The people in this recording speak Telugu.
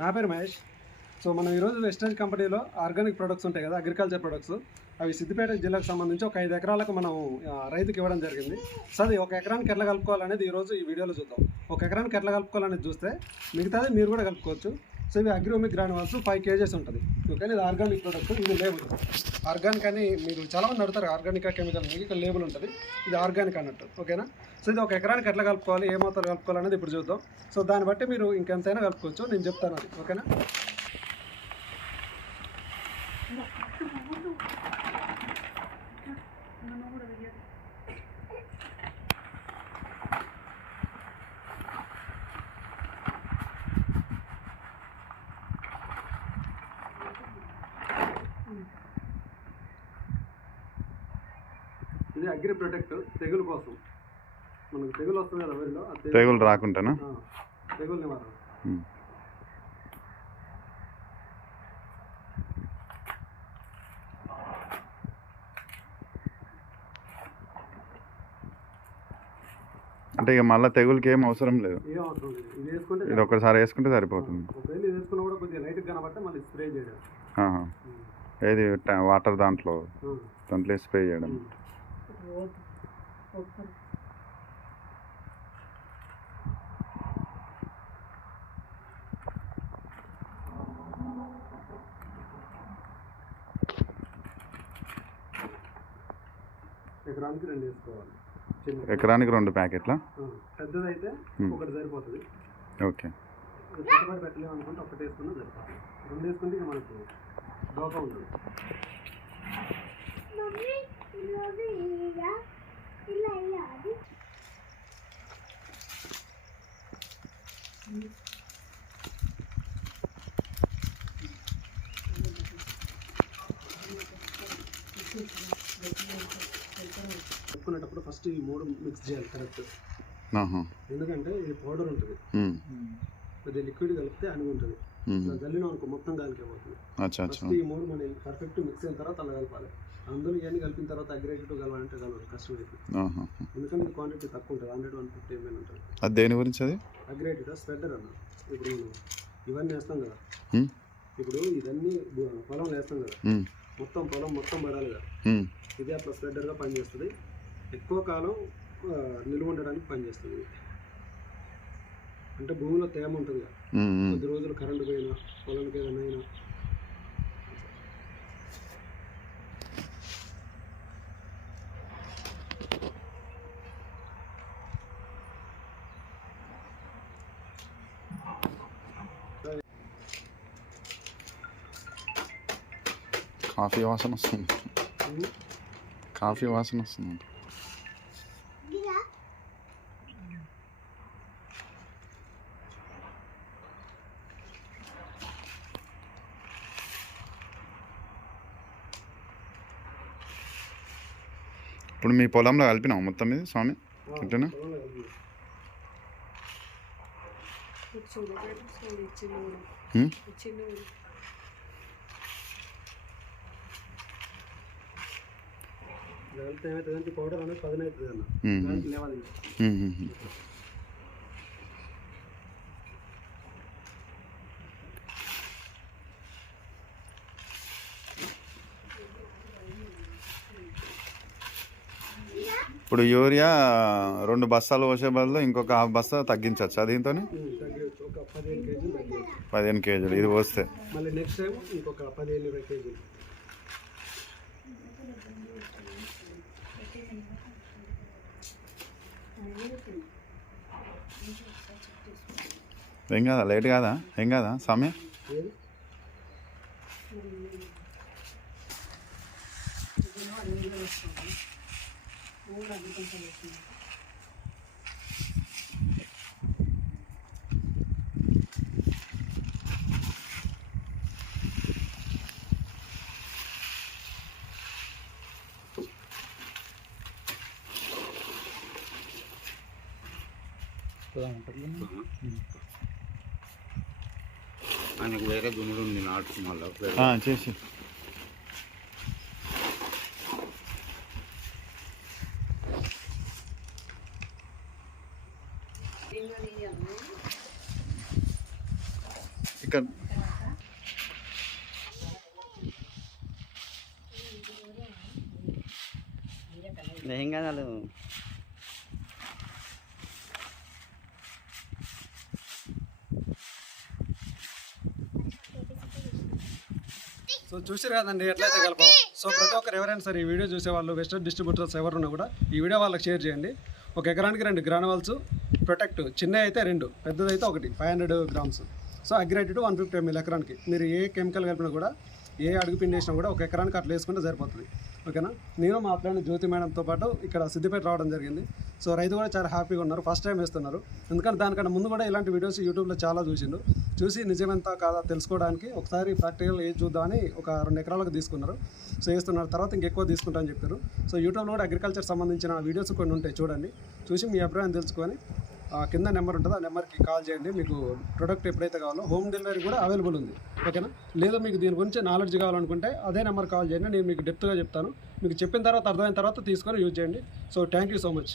నా పేరు మహేష్. సో మనం ఈరోజు వెస్టేజ్ కంపెనీలో ఆర్గానిక్ ప్రొడక్ట్స్ ఉంటాయి కదా, అగ్రికల్చర్ ప్రొడక్ట్స్, అవి సిద్దిపేట జిల్లాకు సంబంధించి ఒక 5 ఎకరాలకు మనం రైతుకి ఇవ్వడం జరిగింది. సో అది ఒక ఎకరానికి ఎట్లా కలుపుకోవాలనేది ఈరోజు ఈ వీడియోలో చూద్దాం. ఒక ఎకరానికి ఎట్లా కలుపుకోవాలనేది చూస్తే మిగతాది మీరు కూడా కలుపుకోవచ్చు. సో ఇవి అగ్రోమిక్ గ్రాన్యువల్స్ 5 kgs ఉంటుంది. ఓకే, ఇది ఆర్గానిక్ ప్రొడక్ట్. ఇది లేబుల్ ఆర్గానిక్ అని మీరు చాలామంది అడుగుతారు, ఆర్గానిక్ కెమికల్, ఇక్కడ లేబుల్ ఉంటుంది, ఇది ఆర్గానిక్ అన్నట్టు. ఓకేనా? సో ఇది ఒక ఎకరానికి ఎట్లా కలుపుకోవాలి, ఏ మొత్తం కలుపుకోవాలనేది ఇప్పుడు చూద్దాం. సో దాన్ని బట్టి మీరు ఇంకెంతైనా కలుపుకోవచ్చు, నేను చెప్తాను అది. ఓకేనా? ఇది అగ్రి ప్రొటెక్ట్, తెగులు కోసం. మనకు తెగులు వస్తుంది కదా వరిలో, తెగులు రాకుండానా? తెగులు నివారణ. అంటే ఇక మళ్ళీ తెగులకి ఏం అవసరం లేదు, ఏం అవసరం లేదు. ఇది వేసుకుంటే, ఇది ఒకసారి వేసుకుంటే సరిపోతుంది. ఒకవేళ ఇది వేసుకున్నా కూడా కొద్దిగా లైట్గా కనబట్టే మళ్ళీ స్ప్రే చేయడం. ఏది వాటర్ దాంట్లో స్ప్రే చేయడం. ఎకరానికి 2 వేసుకోవాలి. ఎకరానికి 2 ప్యాకెట్ల. పెద్దదైతే ఒకటి సరిపోతుంది. ఓకే, పెట్టుబడి పెట్టలేము అనుకుంటే ఒకటి వేసుకున్నా సరిపోతుంది. 2 వేసుకుంటే ఇక మనకు దోక ఉంటుంది. కలుపుకునేటప్పుడు ఫస్ట్ ఈ 3 మిక్స్ చేయాలి కరెక్ట్. ఎందుకంటే ఇది పౌడర్ ఉంటుంది, కొద్దిగా లిక్విడ్ కలిపితే అణుగు ఉంటుంది. జల్లిన అనుకో మొత్తం గాలిపోతుంది. ఫస్ట్ ఈ 3 మన పర్ఫెక్ట్ మిక్స్ అయిన తర్వాత అలా కలపాలి. అందులో ఇవన్నీ కలిపిన తర్వాత అగ్రేటెడ్ కలవాలంటే కలవదు, కష్టమైంది. ఎందుకంటే ఇది క్వాంటిటీ తక్కువ ఉంటుంది, 100-150 ml ఉంటుంది. అది దేని గురించి? అది అగ్రేటెడ్ స్ప్రెడర్ అన్న. ఇప్పుడు మనం ఇవన్నీ వేస్తాం కదా, ఇప్పుడు ఇవన్నీ పొలం వేస్తాం కదా, మొత్తం పొలం మొత్తం పడాలి కదా, ఇది అట్లా స్ప్రెడర్గా పనిచేస్తుంది. ఎక్కువ కాలం నిల్వ ఉండడానికి పనిచేస్తుంది. అంటే భూమిలో తేమ ఉంటుంది కదా, కొద్ది రోజులు కరెంటు పోయినా, పొలానికి ఏదైనా అయినా. కాఫీ వాసన వస్తుంది, కాఫీ వాసన వస్తుంది. ఇప్పుడు మీ పొలంలో కలిపినావు మొత్తం మీద స్వామి అంటేనా? పౌడర్ అనేది పదనవుతుంది అన్న, లేవాలి. ఇప్పుడు యూరియా 2 బస్తాలు పోసే బదులు ఇంకొక 1/2 బస్తా తగ్గించవచ్చు దీంతో. 15 kg ఇది పోస్తే మళ్ళీ నెక్స్ట్ టైం ఇంకొక 15-20 kg. ఏం కాదా, లేట్ కాదా, ఏం కాదా సమయం? ఆయనకు వేరే దున్నుడు ఉంది నాటు మళ్ళీ చేసి. ఇక్కడ లెహంగాలు సో చూసారు కదండి ఎట్లయితే కలపాం. సో ప్రతి ఒక్కరు ఎవరైనా సరే ఈ వీడియో చూసే వాళ్ళు వెస్టర్న్ డిస్ట్రిబ్యూటర్స్ ఎవరున్నా కూడా ఈ వీడియో వాళ్ళకి షేర్ చేయండి. ఒక ఎకరానికి 2 గ్రానువల్స్ ప్రొటెక్ట్, చిన్న అయితే 2, పెద్దదైతే 1 500 గ్రామ్స్. సో అగ్రేటెడ్ 150 ml ఎకరానికి. మీరు ఏ కెమికల్ కలిపినా కూడా, ఏ అడుగు పిండి వేసినా కూడా ఒక ఎకరానికి అట్లా వేసుకుంటే సరిపోతుంది. ఓకేనా. నేను మా ఫ్రెండ్ జ్యోతి మేడంతో పాటు ఇక్కడ సిద్దిపేట రావడం జరిగింది. సో రైతు కూడా చాలా హ్యాపీగా ఉన్నారు, ఫస్ట్ టైం వేస్తున్నారు. ఎందుకంటే దానికన్నా ముందు కూడా ఇలాంటి వీడియోస్ యూట్యూబ్లో చాలా చూసి నిజమెంత కాదా తెలుసుకోవడానికి ఒకసారి ప్రాక్టికల్ ఏది చూద్దామని ఒక 2 ఎకరాలకు తీసుకున్నారు. సో వేస్తున్నారు, తర్వాత ఇంకెక్కువ తీసుకుంటామని చెప్పారు. సో యూట్యూబ్లో కూడా అగ్రికల్చర్ సంబంధించిన వీడియోస్ కొన్ని ఉంటాయి, చూడండి. చూసి మీ అభిప్రాయం తెలుసుకొని కింద నెంబర్ ఉంటుంది, ఆ నెంబర్కి కాల్ చేయండి. మీకు ప్రొడక్ట్ ఎప్పుడైతే కావాలో హోమ్ డెలివరీ కూడా అవైలబుల్ ఉంది. ఓకేనా. లేదు మీకు దీని గురించి నాలెడ్జ్ కావాలనుకుంటే అదే నెంబర్ కాల్ చేయండి, నేను మీకు డెప్త్గా చెప్తాను. మీకు చెప్పిన తర్వాత అర్థమైన తర్వాత తీసుకొని యూజ్ చేయండి. So thank you so much.